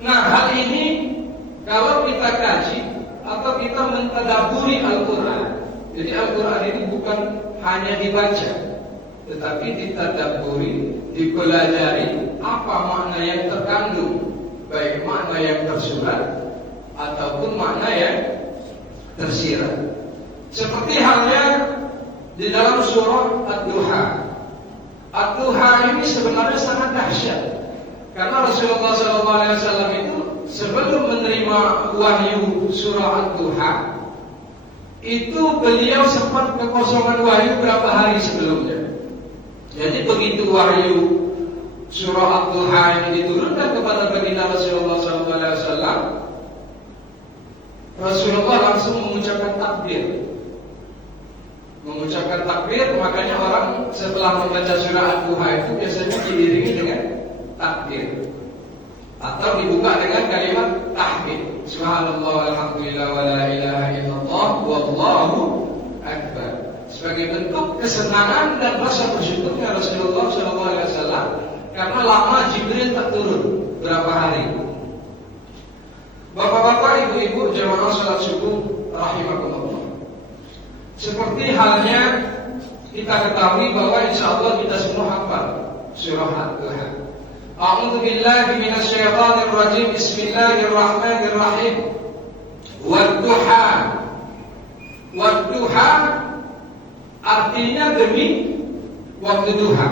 Nah, hal ini kalau kita kaji atau kita mentadabburi Al-Quran, jadi Al-Quran ini bukan hanya dibaca, tetapi ditadabburi, dipelajari apa makna yang terkandung, baik makna yang tersurat ataupun makna yang tersirat. Seperti halnya di dalam surah Ad-Duha. Ad-Duha ini sebenarnya sangat dahsyat, karena Rasulullah SAW itu sebelum menerima wahyu surah Ad-Duha, itu beliau sempat kekosongan wahyu berapa hari sebelumnya. Jadi begitu wahyu surah Ad-Duha ini diturunkan kepada baginda Rasulullah SAW, Rasulullah langsung mengucapkan takbir. Mengucapkan takbir, makanya orang setelah membaca surah Ad-Duha itu biasanya diiringi dengan takbir atau dibuka dengan kalimat tahmid. Subhanallah walhamdulillah wa la ilaha illallah wallahu akbar. Sebagai bentuk kesenangan dan rasa bersyukurnya Rasulullah SAW karena lama Jibril tak turun berapa hari. Bapak-bapak, ibu-ibu jamaah salat subuh rahimakumullah. Seperti halnya kita ketahui bahwa insya Allah kita semua hafal surah Ad-Duha. A'udzu billahi minasyaitonir rajim. Bismillahirrahmanirrahim. Wad-duha. Wad-duha artinya demi waktu duha.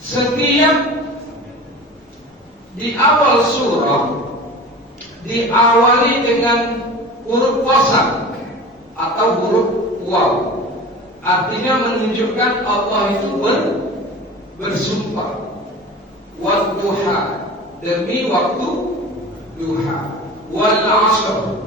Setiap di awal surah diawali dengan huruf wasat atau huruf waw, artinya menunjukkan Allah itu bersumpah. Wad-duha, demi waktu duha. Wal-'ashr,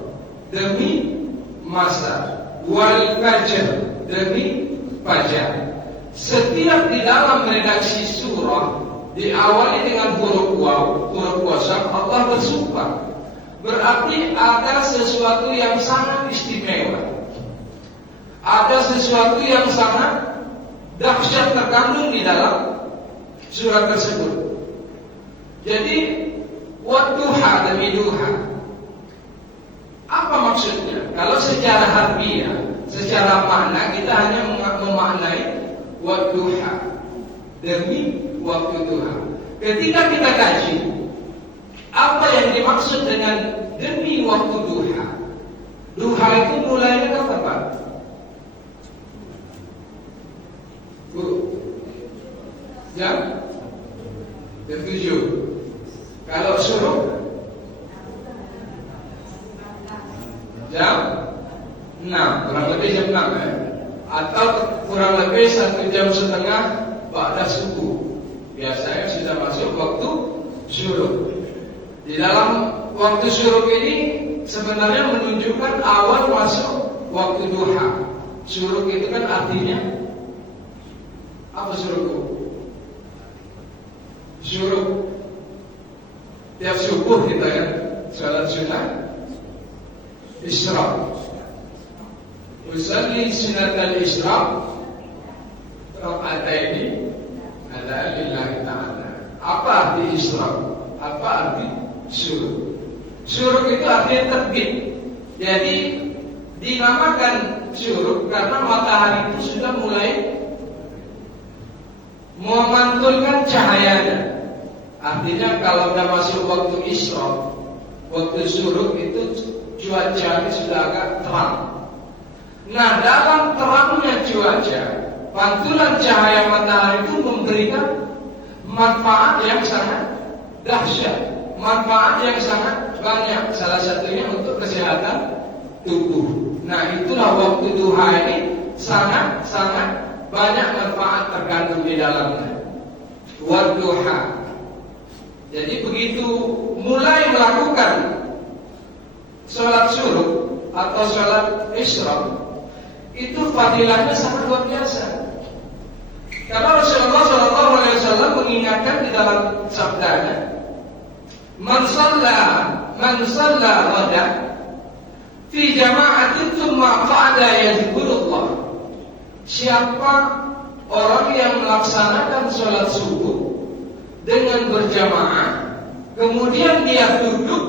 demi masa. Wal-fajr, demi fajar. Setiap di dalam redaksi surah diawali dengan huruf waw, huruf wasat, Allah bersumpah. Berarti ada sesuatu yang sangat istimewa, ada sesuatu yang sangat dahsyat terkandung di dalam surat tersebut. Jadi wadduha demi duha, apa maksudnya? Kalau secara harfiah, secara makna kita hanya memaknai wadduha, demi waktu duha. Ketika kita kaji apa yang dimaksud dengan demi waktu duha, duha itu mulainya kapan? Bu, jam 7. Kalau suruh jam 6, kurang lebih jam 6 ya? Atau kurang lebih 1,5 jam ba'da subuh. Biasanya sudah masuk waktu syuruk. Di dalam waktu syuruk ini sebenarnya menunjukkan awal masuk waktu duha. Syuruk itu kan artinya apa syuruk? Syuruk tiap subuh kita ya salat sunat Isra. Usalli sunatal Isra raka'ataini ala lillahi ta'ala. Apa arti Isra? Apa arti syuruk? Syuruk itu artinya terbit. Jadi dinamakan syuruk karena matahari itu sudah mulai memantulkan cahayanya. Artinya kalau sudah masuk waktu Isra, waktu syuruk itu cuacanya sudah agak terang. Nah, dalam terangnya cuaca, pantulan cahaya matahari itu memberikan manfaat yang sangat dahsyat, manfaat yang sangat banyak. Salah satunya untuk kesehatan tubuh. Nah, itulah waktu duha ini sangat banyak manfaat terkandung di dalamnya. Wadduha. Jadi begitu mulai melakukan sholat syuruk atau sholat Isra, itu fadilahnya sangat luar biasa. Karena Rasulullah SAW mengingatkan di dalam sabdanya, Man shalla ghada fi jama'atin thumma qa'ada yazkurullah. Siapa orang yang melaksanakan sholat subuh dengan berjamaah, kemudian dia duduk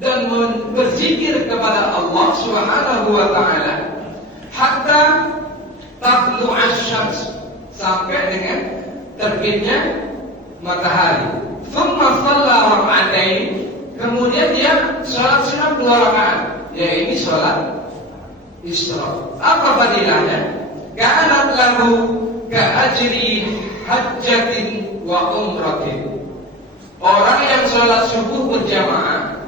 dan berzikir kepada Allah Subhanahu wa taala hatta tatlu asy-syams, sampai dengan terbitnya matahari. Thumma shalla rak'atain, kemudian dia salat sunat 2 rakaat, yaitu salat Isra. Apa fadilahnya? Kanat lahu ka'ajri hajjatin wa umratin. Orang yang salat subuh berjamaah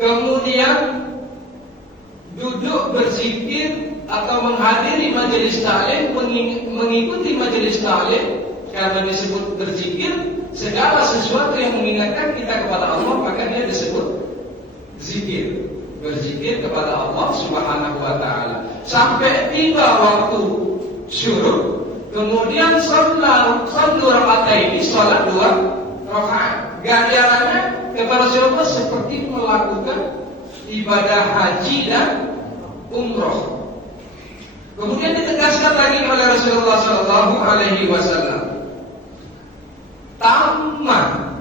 kemudian duduk berzikir atau menghadiri majelis taklim, mengikuti majelis taklim, karena disebut berzikir, segala sesuatu yang mengingatkan kita kepada Allah maka dia disebut zikir. Berzikir kepada Allah Subhanahu wa taala sampai tiba waktu syuruk, kemudian sallu raka'ataini, salat 2 rakaat. Ganjarannya kepada siapa? Seperti melakukan ibadah haji dan umroh. Kemudian ditegaskan lagi oleh Rasulullah sallallahu alaihi wasallam, tamah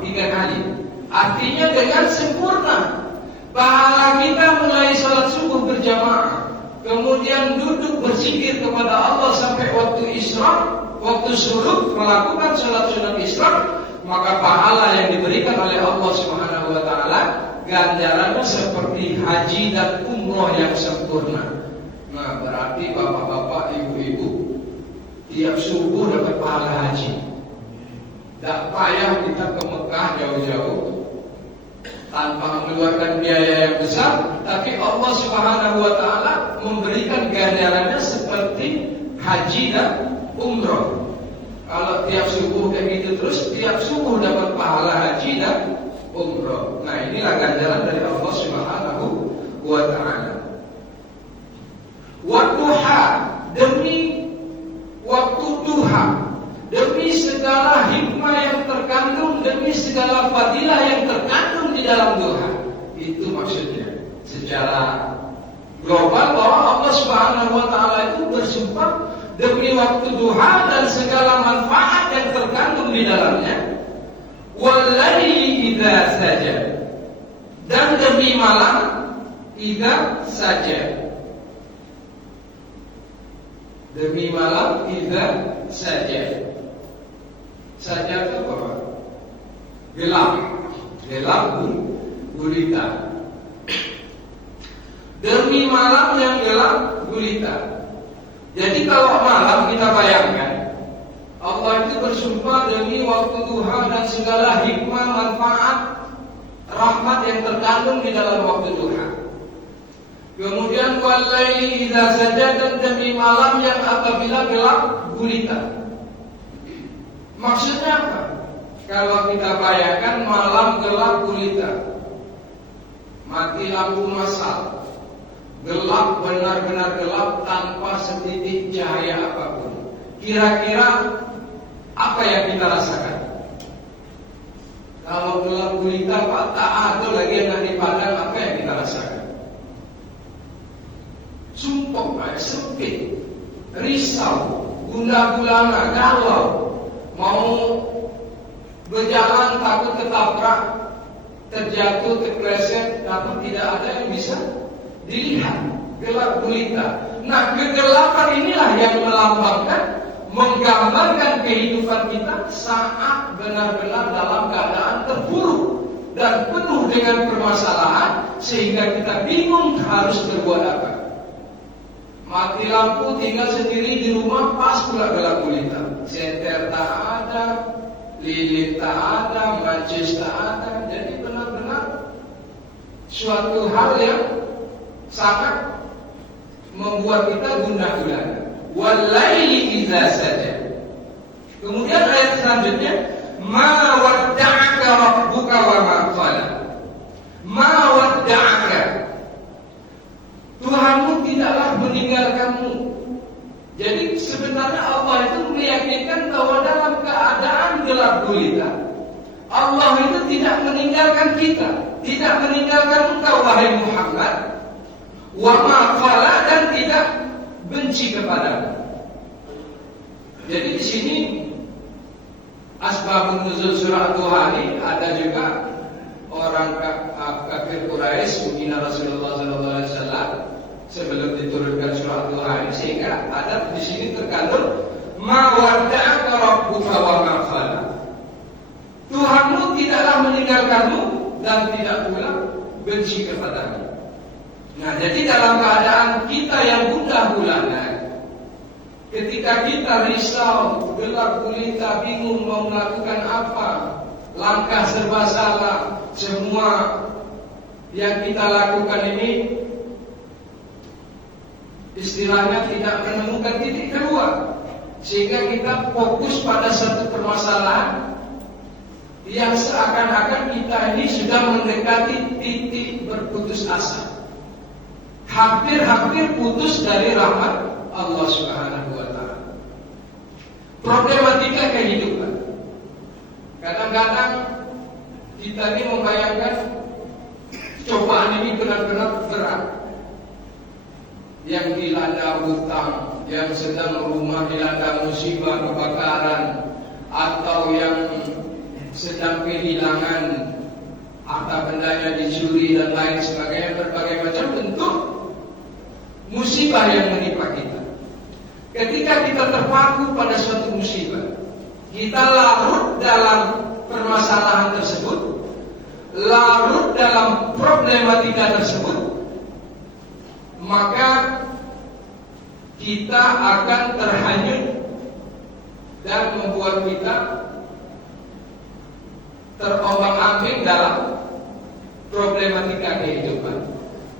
3 kali. Artinya dengan sempurna. Pahala kita mulai salat subuh berjamaah, kemudian duduk berzikir kepada Allah sampai waktu Isra, waktu syuruk melakukan salat sunat Isra, maka pahala yang diberikan oleh Allah Subhanahu wa taala ganjarannya seperti haji dan umroh yang sempurna. Nah, berarti bapak-bapak, ibu-ibu, tiap subuh dapat pahala haji. Tak payah kita ke Mekah jauh-jauh tanpa mengeluarkan biaya yang besar, tapi Allah Subhanahu wa taala memberikan ganjarannya seperti haji dan umroh. Kalau tiap subuh kayak gitu terus, tiap subuh dapat pahala haji dan umroh. Nah, inilah ganjaran dari Allah Subhanahu wa taala. Wadduha, demi waktu duha, demi segala hikmah yang terkandung, demi segala fadilah yang terkandung di dalam duha. Itu maksudnya secara global bahwa Allah Subhanahu wa taala itu bersumpah demi waktu duha dan segala manfaat yang terkandung di dalamnya. Wallaili idza saja, dan demi malam idza saja. Demi malam idza saja. Saja itu apa? Gelap gulita. Demi malam yang gelap gulita. Jadi kalau malam kita bayangkan, Allah itu bersumpah demi waktu duha dan segala hikmah, manfaat, rahmat yang terkandung di dalam waktu duha. Kemudian walaili idza saja, dan demi malam yang apabila gelap gulita. Maksudnya apa? Kalau kita bayangkan malam gelap gulita, mati lampu masal, gelap, benar-benar gelap tanpa setitik cahaya apapun. Kira-kira apa yang kita rasakan? Kalau gelap gulita, Pak, tak ada lagi yang dipandang, apa yang kita rasakan? Sumpah, sempit, risau, gundah-gulana, galau, mau berjalan takut ketabrak, terjatuh, terpleset, tapi tidak ada yang bisa dilihat. Gelap gulita. Nah, kegelapan inilah yang melambangkan, menggambarkan kehidupan kita saat benar-benar dalam keadaan terpuruk dan penuh dengan permasalahan, sehingga kita bingung harus berbuat apa. Mati lampu, tinggal sendiri di rumah, pas pula gelap gulita. Senter tak ada, lilin tak ada, macis tak ada. Jadi benar-benar suatu hal yang sangat membuat kita gundah gulana. Walaili idza saja. Kemudian ayat selanjutnya, ma wadda'aka rabbuka wa ma qala. Ma wadda'aka, Tuhanmu tidaklah meninggalkanmu. Jadi sebenarnya Allah itu meyakinkan bahwa dalam keadaan gelap gulita, Allah itu tidak meninggalkan kita, tidak meninggalkan engkau wahai Muhammad, wa ma qala, dan tidak benci kepadamu. Jadi di sini asbabun nuzul surah Duha ini ada juga orang kafir Quraisy menghina Rasulullah SAW sebelum diturunkan surah Duha ini, sehingga ada di sini terkandung ma wadda'aka rabbuka wa ma qala. Tuhanmu tidaklah meninggalkanmu dan tidak pula benci kepadamu. Nah, jadi dalam keadaan kita yang gundah gulana, ketika kita risau, gelap gulita, bingung mau melakukan apa, langkah serba salah, semua yang kita lakukan ini istilahnya tidak menemukan titik keluar, sehingga kita fokus pada satu permasalahan yang seakan-akan kita ini sudah mendekati titik berputus asa, hampir-hampir putus dari rahmat Allah Subhanahu wa Ta'ala. Problematika kehidupan. Kadang-kadang kita ini membayangkan cobaan ini benar-benar berat. Yang dilanda hutang, yang sedang rumah dilanda musibah kebakaran, atau yang sedang kehilangan harta bendanya dicuri dan lain sebagainya, berbagai macam bentuk musibah yang menimpa kita. Ketika kita terpaku pada suatu musibah, kita larut dalam permasalahan tersebut, larut dalam problematika tersebut, maka kita akan terhanyut dan membuat kita terombang-ambing dalam problematika kehidupan.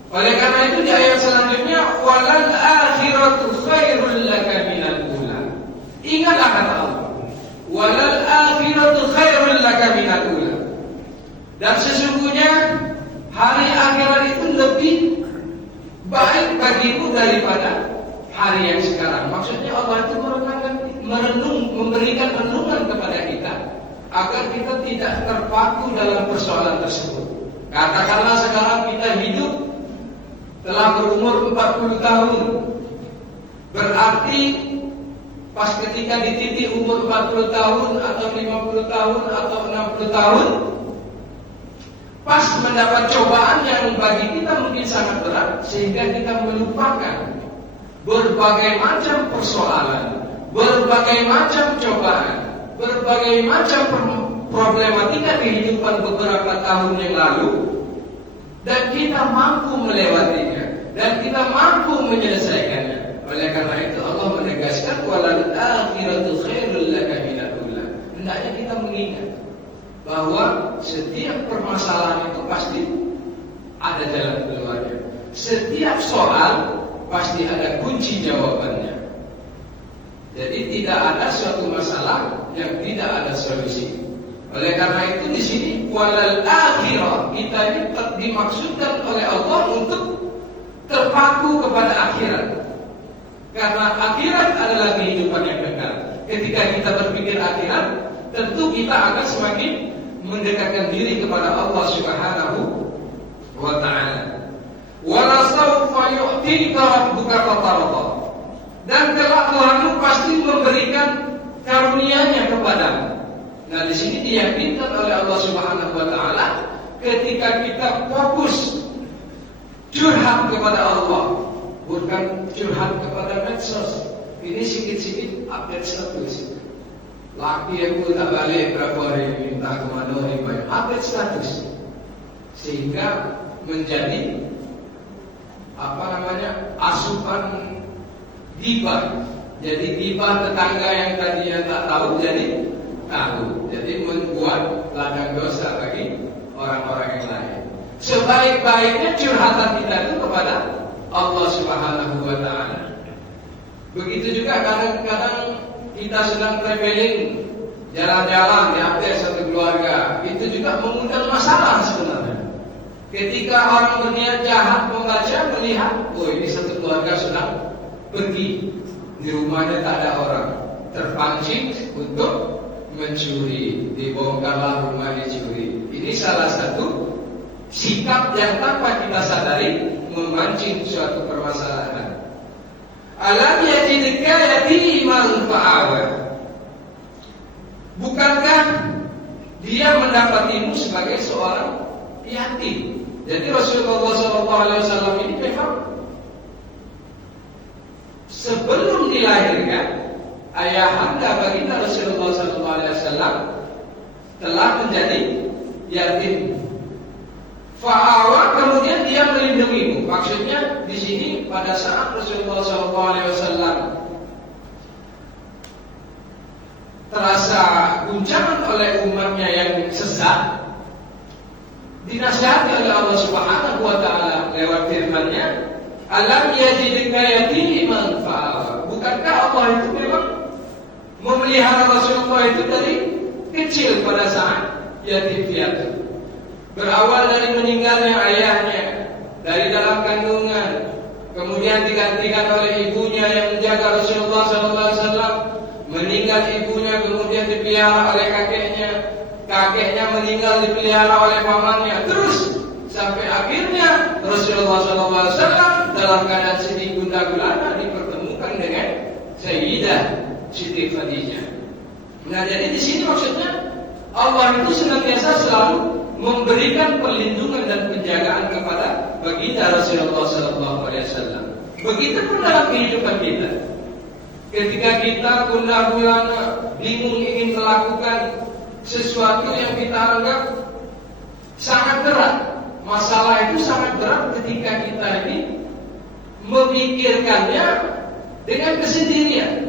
Oleh karena itu di ayat selanjutnya, walal akhiratu khairul laka minal ula. Ingatlah kata Allah, walal akhiratu khairul laka minal ula. Dan sesungguhnya hari akhirat itu lebih baik bagimu daripada hari yang sekarang. Maksudnya Allah itu memberikan renungan kepada kita agar kita tidak terpaku dalam persoalan tersebut. Katakanlah sekarang kita hidup telah berumur 40 tahun, berarti pas ketika di titik umur 40 tahun atau 50 tahun atau 60 tahun, pas mendapat cobaan yang bagi kita mungkin sangat berat, sehingga kita melupakan berbagai macam persoalan, berbagai macam cobaan, berbagai macam problematika kehidupan beberapa tahun yang lalu, dan kita mampu melewatinya, dan kita mampu menyelesaikannya. Oleh karena itu Allah menegaskan walal akhiratu khairul laka minal ula. Hendaknya kita mengingat bahwa setiap permasalahan itu pasti ada jalan keluarnya. Setiap soal pasti ada kunci jawabannya. Jadi tidak ada suatu masalah yang tidak ada solusi. Oleh karena itu di sini walal akhirah, kita ini dimaksudkan oleh Allah untuk terpaku kepada akhirat. Karena akhirat adalah kehidupan yang kekal. Ketika kita berpikir akhirat, tentu kita akan semakin mendekatkan diri kepada Allah Subhanahu wa Ta'ala. Wala sawfa yu'tika rabbuka fatarda. Dan kelak Tuhanmu pasti memberikan karunia-Nya kepadamu. Nah, di sini diyakinkan oleh Allah Subhanahu wa Ta'ala, ketika kita fokus curhat kepada Allah, bukan curhat kepada medsos. Ini sikit-sikit update status. Laki aku tak balik berapa hari, minta kemana hari baik, update status, sehingga menjadi asupan gibah. Jadi gibah tetangga yang tadinya tak tahu jadi tahu. Jadi membuat ladang dosa bagi orang-orang yang lain. Sebaik-baiknya curhatan kita itu kepada Allah Subhanahu wa Ta'ala. Begitu juga kadang-kadang kita sedang traveling, jalan-jalan, diupdate satu keluarga, itu juga mengundang masalah sebenarnya. Ketika orang berniat jahat membaca, melihat, oh ini satu keluarga sedang pergi, di rumahnya tak ada orang, terpancing untuk mencuri, dibongkarlah rumah dicuri. Ini salah satu sikap yang tanpa kita sadari memancing suatu permasalahan. Alam yajidka yatiman fa'awa. Bukankah dia mendapatimu sebagai seorang yatim? Jadi Rasulullah SAW ini memang sebelum dilahirkan, ayahanda baginda Rasulullah SAW telah menjadi yatim. Fa'awa, kemudian dia melindungimu. Maksudnya di sini pada saat Rasulullah SAW terasa guncangan oleh umatnya yang sesat, dinasihati oleh Allah Subhanahu wa taala lewat firman-Nya, "Alam yajidka yatiman fa'awa." Bukankah Allah itu memang memelihara Rasulullah itu dari kecil pada saat yatim piatu. Berawal dari meninggalnya ayahnya dari dalam kandungan, kemudian digantikan oleh ibunya yang menjaga Rasulullah SAW. Meninggal ibunya, kemudian dipelihara oleh kakeknya. Kakeknya meninggal, dipelihara oleh pamannya. Terus sampai akhirnya Rasulullah SAW dalam keadaan sedih gundah gulana dipertemukan dengan Sayyidah Siti Khadijah. Nah, jadi di sini maksudnya Allah itu senantiasa selalu memberikan perlindungan dan penjagaan kepada baginda Rasulullah SAW. Begitupun dalam kehidupan kita. Ketika kita gundah gulana, bingung ingin melakukan sesuatu yang kita anggap sangat berat, masalah itu sangat berat ketika kita ini memikirkannya dengan kesendirian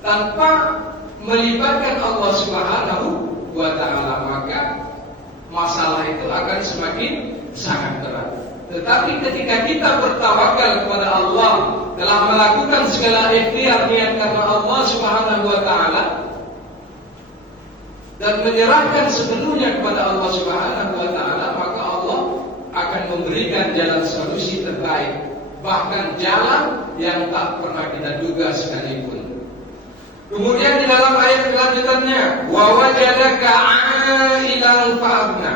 tanpa melibatkan Allah Subhanahu wa taala, maka masalah itu akan semakin sangat berat. Tetapi ketika kita bertawakal kepada Allah, telah melakukan segala ikhtiar niat karena Allah Subhanahu wa taala dan menyerahkan sepenuhnya kepada Allah Subhanahu wa taala, maka Allah akan memberikan jalan solusi terbaik, bahkan jalan yang tak pernah kita duga sekalipun. Kemudian di dalam ayat kelanjutannya, wa wajadaka 'ailan fa'agna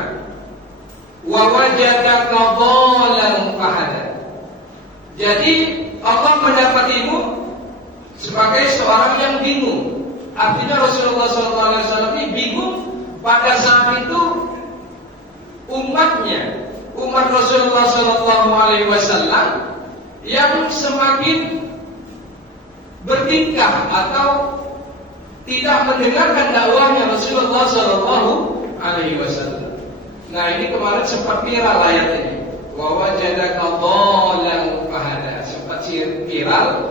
wa wajadaka dhalan fahada. Jadi Allah mendapatimu sebagai seorang yang bingung. Artinya Rasulullah SAW ini bingung pada saat itu umatnya, umat Rasulullah SAW yang semakin bertingkah atau tidak mendengarkan dakwahnya Rasulullah SAW. Nah, ini kemarin sempat viral ayat ini. Wa wajadaka dhalan fahada. Sempat viral.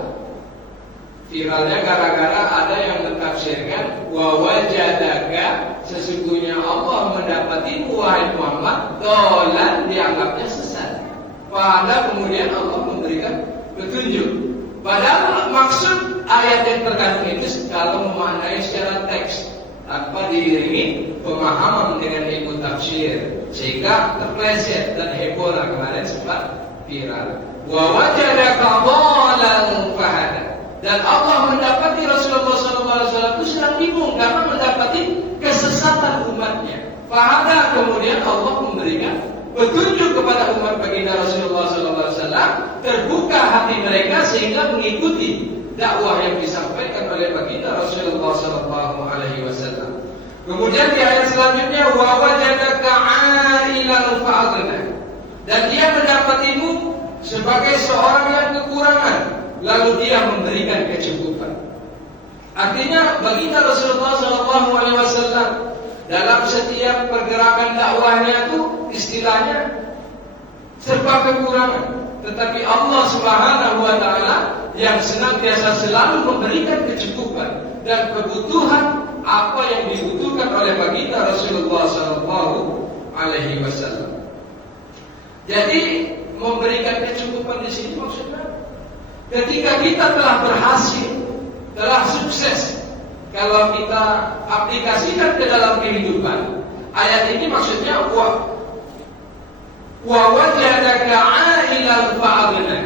Viralnya gara-gara ada yang mentafsirkan wa wajadaka, sesungguhnya Allah mendapati wahai Muhammad dhalan, dianggapnya sesat. Padahal kemudian Allah memberikan petunjuk. Padahal maksud ayat yang terkandung itu kalau memaknai secara teks tanpa diiringi pemahaman dengan ilmu tafsir, sehingga terpleset dan heboh lah kemarin sempat viral. Wa wajadaka dhalan fahada. Dan Allah mendapati Rasulullah SAW itu sedang bingung karena mendapati kesesatan umatnya. Fahada, kemudian Allah memberikan petunjuk kepada umat baginda Rasulullah SAW, terbuka hati mereka sehingga mengikuti dakwah yang disampaikan oleh baginda Rasulullah SAW. Kemudian di ayat selanjutnya, wa wajadaka 'ailan fa'aghna. Dan dia mendapatimu sebagai seorang yang kekurangan, lalu dia memberikan kecukupan. Artinya baginda Rasulullah SAW dalam setiap pergerakan dakwahnya itu istilahnya serba kekurangan, tetapi Allah Subhanahu wa taala yang senantiasa selalu memberikan kecukupan dan kebutuhan apa yang dibutuhkan oleh baginda Rasulullah SAW. Jadi memberikan kecukupan di sini maksudnya ketika kita telah berhasil, telah sukses, kalau kita aplikasikan ke dalam kehidupan, ayat ini maksudnya wa wajadaka 'ailan fa'aghna.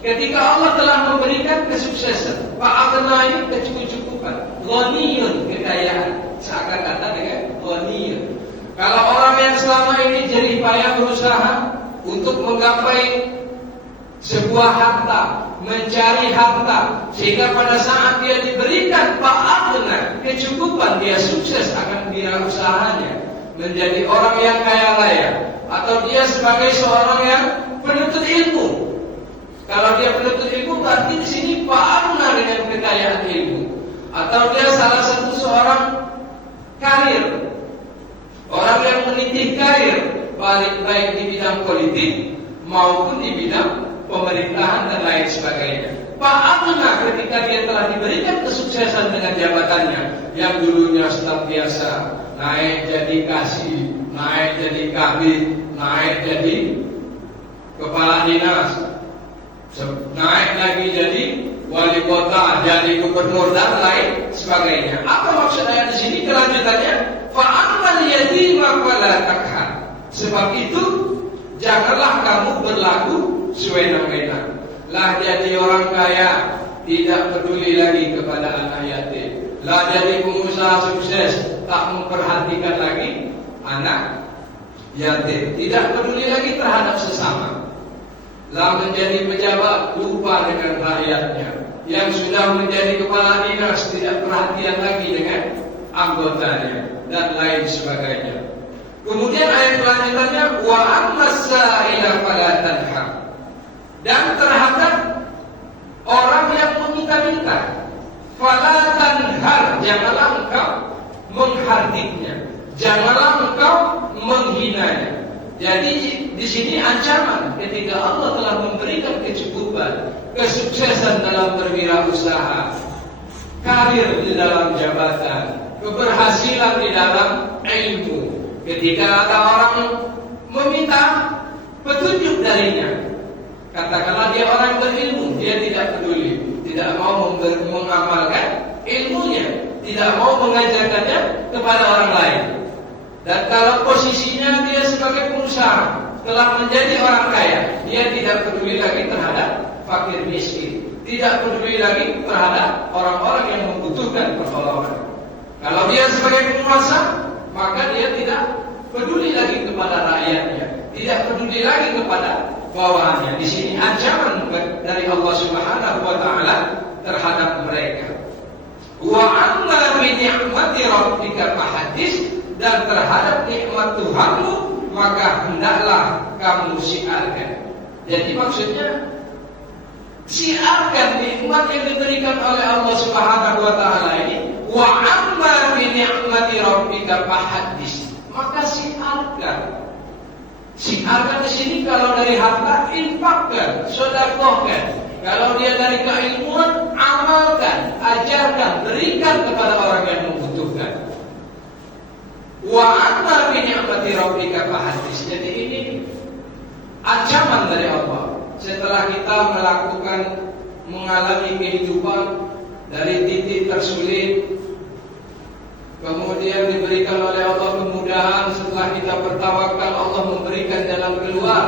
Ketika Allah telah memberikan kesuksesan, fa'aghna itu kecukupan, ghaniyun, kekayaan, seakan kata dengan ghaniyun. Kalau orang yang selama ini jerih payah berusaha untuk menggapai sebuah harta, mencari harta, sehingga pada saat dia diberikan benar kecukupan, dia sukses akan wirausahanya, menjadi orang yang kaya raya, atau dia sebagai seorang yang penuntut ilmu. Kalau dia penuntut ilmu, berarti di sini benar dengan kekayaan ilmu. Atau dia salah satu seorang karir, orang yang meniti karir, baik di bidang politik maupun di bidang pemerintahan dan lain sebagainya. Benar ketika dia telah diberikan kesuksesan dengan jabatannya, yang dulunya staf biasa, naik jadi kasih, naik jadi kabid, naik jadi kepala dinas, naik lagi jadi wali kota, jadi gubernur dan lain sebagainya. Apa maksudnya di sini kelanjutannya? Fa'amal yatima wala takhar. Sebab itu janganlah kamu berlaku sewenang-wenang. Lah jadi orang kaya, tidak peduli lagi kepada anak yatim. Lah jadi pengusaha sukses, tak memperhatikan lagi anak yatim, tidak peduli lagi terhadap sesama. Lah menjadi pejabat, lupa dengan rakyatnya. Yang sudah menjadi kepala dinas, tidak perhatian lagi dengan anggotanya dan lain sebagainya. Kemudian ayat selanjutnya, wa ammas sa'ila fala tanhar. Dan terhadap orang yang meminta-minta, fala tanhar, janganlah engkau menghardiknya, janganlah engkau menghinanya. Jadi di sini ancaman ketika Allah telah memberikan kecukupan, kesuksesan dalam berwirausaha, karir di dalam jabatan, keberhasilan di dalam ilmu. Ketika ada orang meminta petunjuk darinya, katakanlah dia orang berilmu, dia tidak peduli, tidak mau mengamalkan ilmunya, tidak mau mengajarkannya kepada orang lain. Dan kalau posisinya dia sebagai pengusaha, telah menjadi orang kaya, dia tidak peduli lagi terhadap fakir miskin, tidak peduli lagi terhadap orang-orang yang membutuhkan pertolongan. Kalau dia sebagai penguasa, maka dia tidak peduli lagi kepada rakyatnya, tidak peduli lagi kepada bawahannya. Di sini ancaman dari Allah Subhanahu wa taala terhadap mereka. Wa amma bi ni'mati rabbika fahaddits, dan terhadap nikmat Tuhanmu maka hendaklah kamu siarkan. Jadi maksudnya siarkan nikmat yang diberikan oleh Allah Subhanahu wa taala ini. Wa amma bi ni'mati rabbika fahaddits, maka siarkan. Siarkan di sini kalau dari harta, infakkan, sedekahkan. Kalau dia dari keilmuan, amalkan, ajarkan, berikan kepada orang yang membutuhkan. Wa amma bi ni'mati rabbika fahaddits. Jadi ini ancaman dari Allah. Setelah kita mengalami kehidupan dari titik tersulit, kemudian diberikan oleh Allah kemudahan, setelah kita bertawakal Allah memberikan jalan keluar.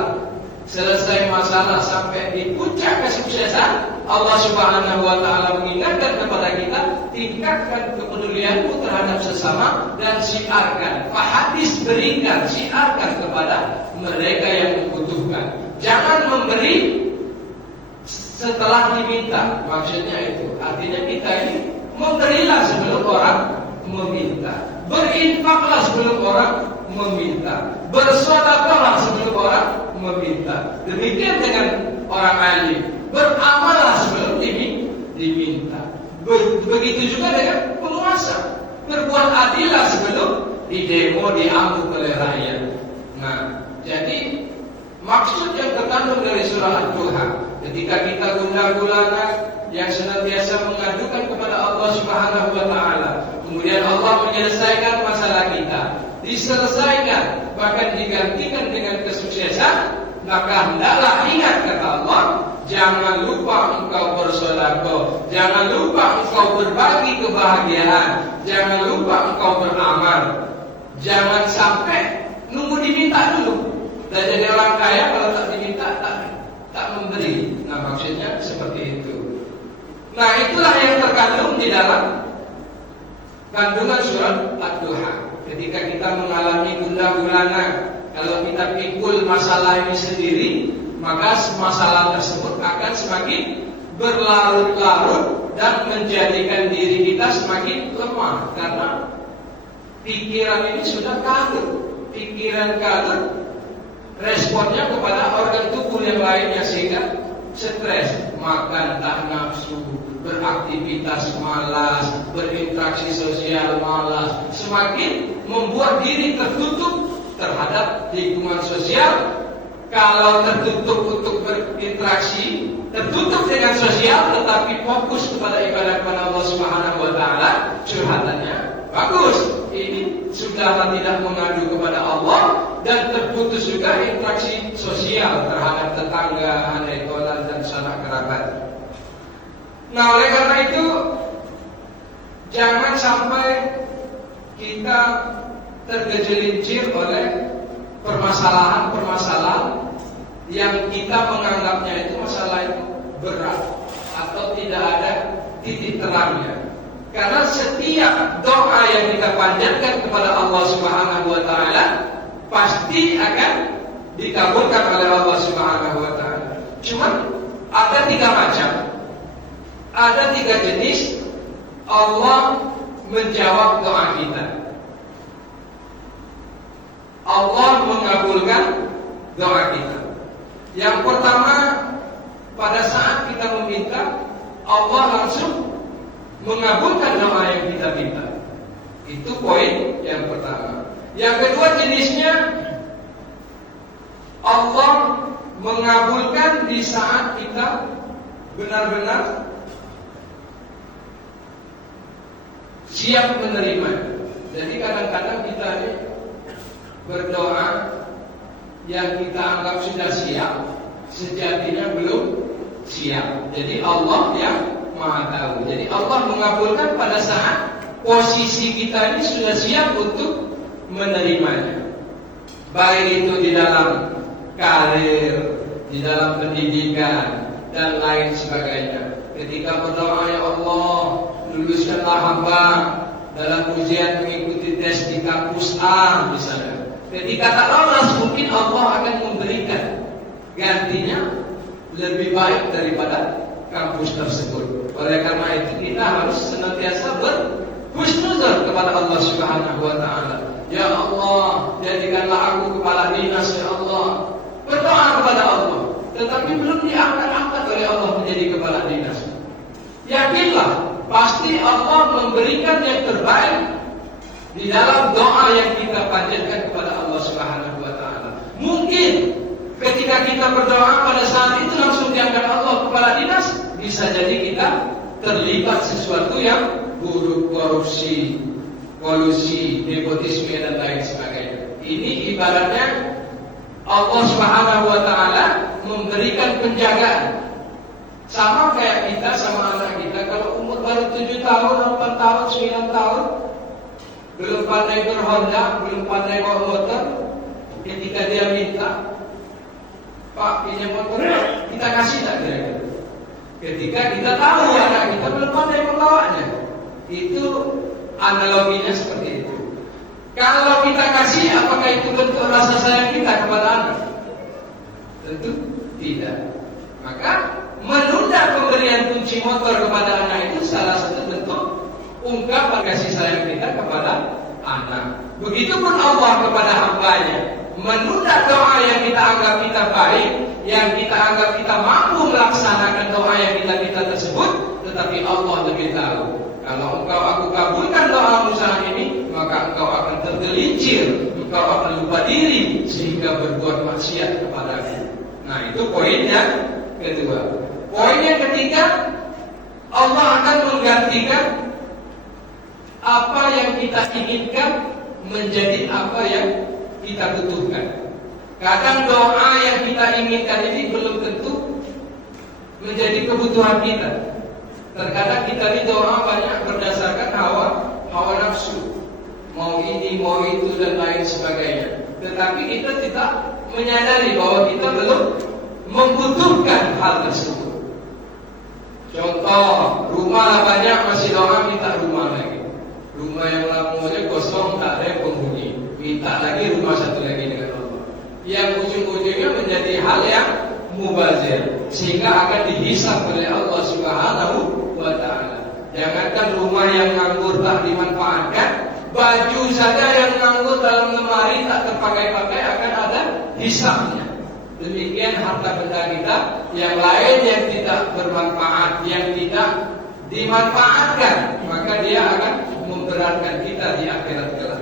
Selesai masalah sampai di puncak kesuksesan, Allah Subhanahu wa taala mengingatkan kepada kita, tingkatkan kepedulianmu terhadap sesama dan siarkan. Fahaddits, berikan, siarkan kepada mereka yang membutuhkan. Jangan memberi setelah diminta. Maksudnya itu, artinya kita ini memberilah sebelum orang meminta, berinfaklah sebelum orang meminta, bersedekahlah sebelum orang meminta. Demikian dengan orang alim, beramallah sebelum diminta. Begitu juga dengan penguasa, berbuat adillah sebelum didemo, diamuk oleh rakyat. Nah, jadi maksud yang terkandung dari surah Ad-Duha, ketika kita gundah-gulana yang senantiasa mengadukan kepada Allah Subhanahu wa taala, kemudian Allah menyelesaikan masalah kita, diselesaikan, bahkan digantikan dengan kesuksesan, maka hendaklah ingat kata Allah, jangan lupa engkau bersedekah, jangan lupa engkau berbagi kebahagiaan, jangan lupa engkau beramal. Jangan sampai nunggu diminta dulu. Dan jadi orang kaya kalau tak diminta tak memberi. Nah, maksudnya seperti itu. Nah, itulah yang terkandung di dalam kandungan surat Ad-Duha. Ketika kita mengalami gundah gulana, kalau kita pikul masalah ini sendiri, maka masalah tersebut akan semakin berlarut-larut dan menjadikan diri kita semakin lemah, karena pikiran ini sudah kalut. Pikiran kalut, responnya kepada organ tubuh yang lainnya, sehingga stres, makan tak nafsu, beraktivitas malas, berinteraksi sosial malas, semakin membuat diri tertutup terhadap lingkungan sosial. Kalau tertutup untuk berinteraksi, tertutup dengan sosial, tetapi fokus kepada ibadah kepada Allah Subhanahu wa taala, curhatannya bagus. Ini sudah tidak mengadu kepada Allah dan terputus juga interaksi sosial terhadap tetangga, anak tolan dan sanak kerabat. Nah, oleh karena itu jangan sampai kita tergelincir oleh permasalahan-permasalahan yang kita menganggapnya itu masalah itu berat atau tidak ada titik terangnya. Karena setiap doa yang kita panjatkan kepada Allah Subhanahu wa taala pasti akan dikabulkan oleh Allah Subhanahu wa taala. Cuma ada 3 macam. Ada 3 jenis Allah menjawab doa kita. Allah mengabulkan doa kita. Yang pertama, pada saat kita meminta, Allah langsung mengabulkan doa yang kita minta. Itu poin yang pertama. Yang kedua jenisnya, Allah mengabulkan di saat kita benar-benar siap menerima. Jadi kadang-kadang kita ini berdoa yang kita anggap sudah siap, sejatinya belum siap. Jadi Allah yang Maha tahu. Jadi Allah mengabulkan pada saat posisi kita ini sudah siap untuk menerimanya. Baik itu di dalam karir, di dalam pendidikan dan lain sebagainya. Ketika berdoa, ya Allah, luluskanlah hamba dalam ujian mengikuti tes di kampus A misalnya. Ketika tak lolos, mungkin Allah akan memberikan gantinya lebih baik daripada kampus tersebut. Oleh karena itu kita harus senantiasa berhusnuzon kepada Allah Subhanahu wa taala. Ya Allah, jadikanlah aku kepala dinas, ya Allah. Berdoa kepada Allah, tetapi belum diangkat-angkat oleh Allah menjadi kepala dinas. Yakinlah, pasti Allah memberikan yang terbaik di dalam doa yang kita panjatkan kepada Allah Subhanahu wa taala. Mungkin ketika kita berdoa pada saat itu langsung diangkat Allah kepala dinas, bisa jadi kita terlibat sesuatu yang buruk, korupsi, kolusi, nepotisme dan lain sebagainya. Ini ibaratnya Allah Subhanahu wa taala memberikan penjagaan. Sama kayak kita sama anak kita, kalau umur baru 7 tahun, 8 tahun, 9 tahun, belum pandai berhonda, belum pandai bawa motor, ketika dia minta, Pak, pinjam motor, kita kasih tak kira-kira? Ketika kita tahu anak kita belum pandai membawanya. Itu analoginya seperti itu. Kalau kita kasih, apakah itu bentuk rasa sayang kita kepada anak? Tentu tidak. Maka menunda pemberian kunci motor kepada anak itu salah satu bentuk ungkapan kasih sayang kita kepada anak. Begitupun Allah kepada hambanya. Menunda doa yang kita anggap kita baik, yang kita anggap kita mampu melaksanakan doa yang kita minta tersebut, tetapi Allah lebih tahu. Kalau engkau aku kabulkan doamu saat ini, maka engkau akan tergelincir, engkau akan lupa diri sehingga berbuat maksiat kepadaku. Nah, itu poin yang kedua. Poin yang ketiga, Allah akan menggantikan apa yang kita inginkan menjadi apa yang kita butuhkan. Kadang doa yang kita inginkan ini belum tentu menjadi kebutuhan kita. Terkadang kita ini doa banyak berdasarkan hawa nafsu, mau ini, mau itu dan lain sebagainya. Tetapi kita tidak menyadari bahwa kita belum membutuhkan hal tersebut. Contoh, rumah banyak masih doa minta rumah lagi. Rumah yang lampunya kosong tak ada penghuni, minta lagi rumah satu lagi dengan Allah. Yang ujung-ujungnya menjadi hal yang mubazir, sehingga akan dihisab oleh Allah Subhanahu wa taala. Jangankan rumah yang nganggur tak dimanfaatkan, baju saja yang nganggur dalam lemari tak terpakai-pakai akan ada hisabnya. Demikian harta benda kita yang lain yang tidak bermanfaat, yang tidak dimanfaatkan, maka dia akan memberatkan kita di akhirat kelak.